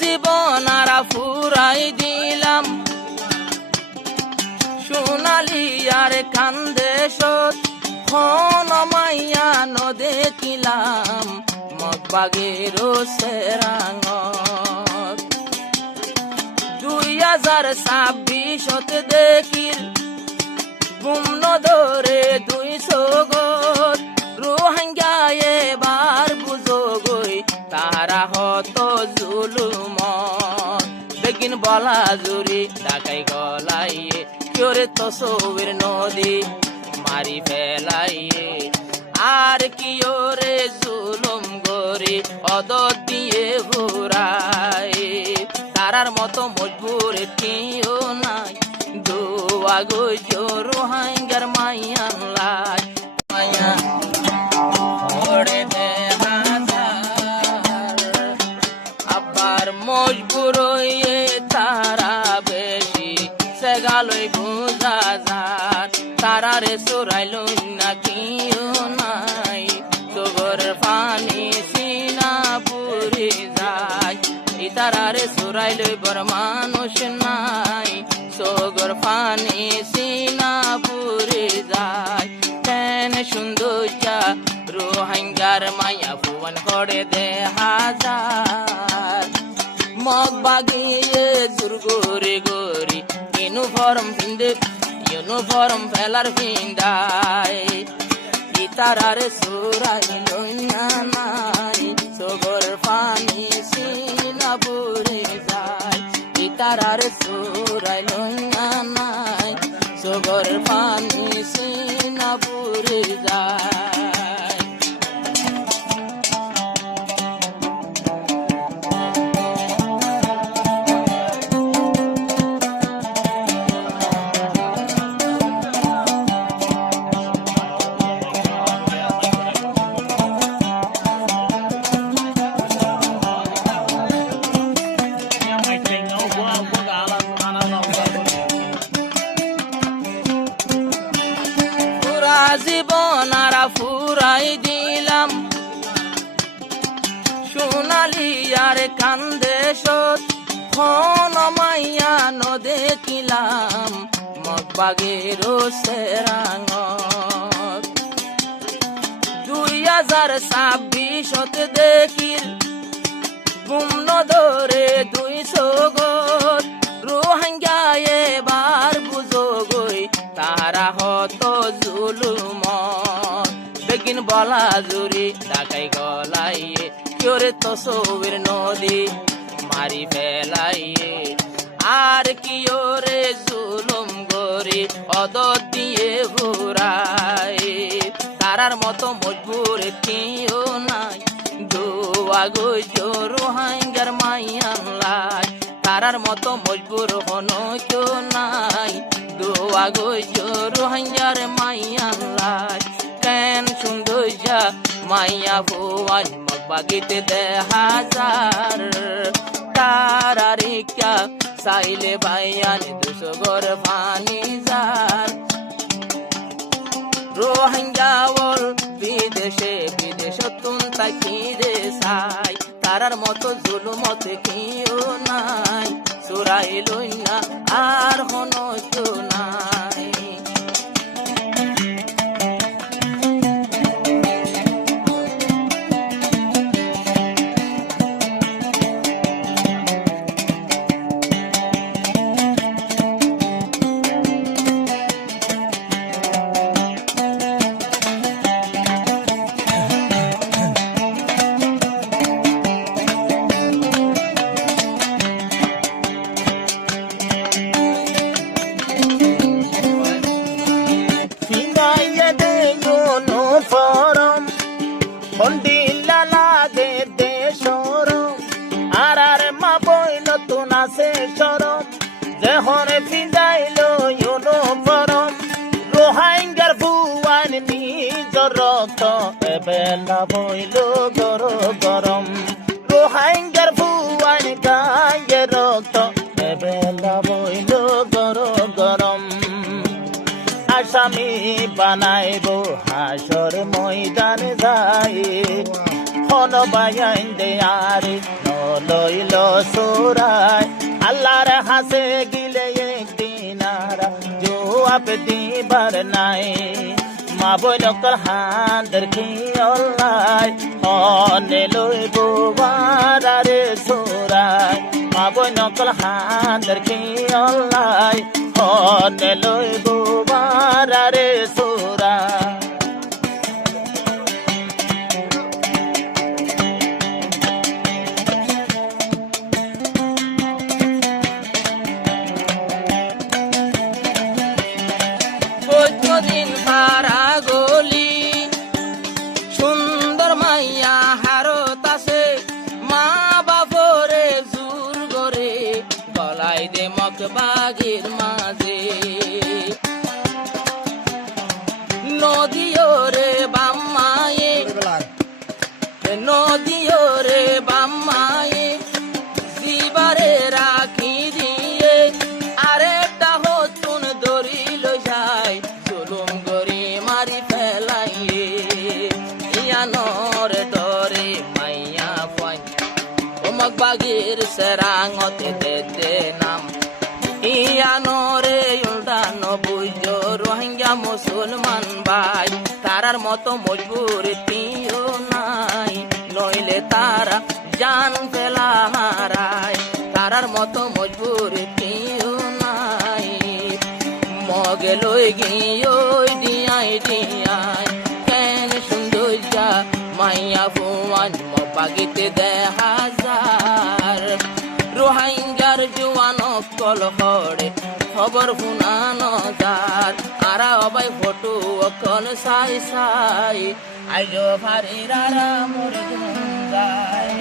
জীবন আরা ফুরাই দিলাম সোনালি আর কান্দে সত খন মাইয়া নদে কিলাম মগবাগের সেরাঙত 2026 দেখির গুম ধরে 200 গত রোহিঙ্গা এবার বুঝো গই তারা হত জুলুম বেগিন বলা জুরি ডাকাই গলাইয়ে কিরে তসবির নদী মারি ফেলাইয়ে আর কিরে জুলুম গরি অদত দিয়ে ঘুরাই তারার মতো মজবুর কেউ নাই দোয়া গো রোহিঙ্গার মাইয়ান লাই মাইয়া ওরে দে আবার মজবুর হয়ে তারা বেশি সেগালই বুঝা যার তারারে চোরাইল না কিও নাই চোগর পানি সিনা পুরি যায় তারারে চোরাইল বর মানুষ নাই চোগর পানি সিনা পুরি যায় কেন সুন্দর রোহিঙ্গার মায়া ফুয়ান করে দে হাজার মগ বাগিয়ে জুর গোরে গোরি ইউনিফর্ম ফেলার ভিন্দাই তারারে চোরাইল না নাই চোগর পানি সিনা পুরি যায় তারারে চোরাইল না নাই চোগর পানি সিনা পুরি যায় জীবন আরা ফুরাই দিলাম সোনালি আর কান্দে সত খন মাইয়া নদে কিলাম মগবাগের সেরাঙত 2026 দেখির গুম ধরে 200 গত রোহিঙ্গা এবার বুঝো গই তারা হত জুলুম বেগিন বলা জুরি ডাকাই গলাইয়ে কিরে তসবির নদী মারি ফেলাইয়ে আর কিরে জুলুম গরি অদত দিয়ে ঘুরাই তারার মতো মজবুর কেউ নাই দোয়া গো রোহিঙ্গার মাইয়ান লাই তারার মতো মজবুর হনো কেউ নাই দোয়া গো রোহিঙ্গার মাইয়ান লাই কেন সুন্দর মাইয়া ভুয়ান মগবাগিতে দে হাজার তারারে ক্যা চাইলে বাইয়ান 200 গর পানি যার রোহিঙ্গা বল বিদেশে তুন তাকি রে সাই তারার মতো জুলুমতে কেউ নাই চোরাইল না আর হনো কেউ নাই হরে ফিজাইল ইউনিফর্ম রোহিঙ্গার ভুয়ান নিজর রক্ত এবেলা বইল গরম রোহিঙ্গার ভুয়ান গায়ে রক্ত এবেলা বইল গরম আসামি বানাইব হাসর ময়দানে যাই হন বায়াইন দে আরে নলই হইল সোরাই আল্লাহর হাসে গিলে একদিন আর জবাব দিবার নাই মা বইনকল হাঁদের খিয়লাই হনে লইব বারারে সোরাই মা বইনকল হাঁদের খিয়লাই হনে লইব বারারে সোরাই কতদিন সারা গলি সুন্দর মাইয়া হারত আছে মা বাপরে জোর করে গলাই দে মক বাগের মাঝে নদীও রে বাম্মায়ে নদীও রে বাম্মায়ে জীবারে রাখি দিয়ে আরেকটা হতুন দরিল যায় জুলুম গরি মারি ফেলাইয়ে ইয়ানোর দরে মাইয়া পাই ওমক বাগের সেরাঙতে দে নাম ইয়ানোরে উল্টানো বুঝো রোহিঙ্গা মুসলমান ভাই তারার মতো মজবুর তিও নাই নইলে তারা জান ফেলা হারায় তারার মতো মজবুর কেউ নাই মগে লই গিয়ে ডিয়াই ডিয়াই কেন সুন্দর যা মাইয়া ফুয়ান মপাগিতে দে হাজার রোহিঙ্গার জোয়ান কল হড়ে খবর শুনানো যার আরা অবাই ফটো অকন সাই সাই আইজো ফারিরারা মোর যায়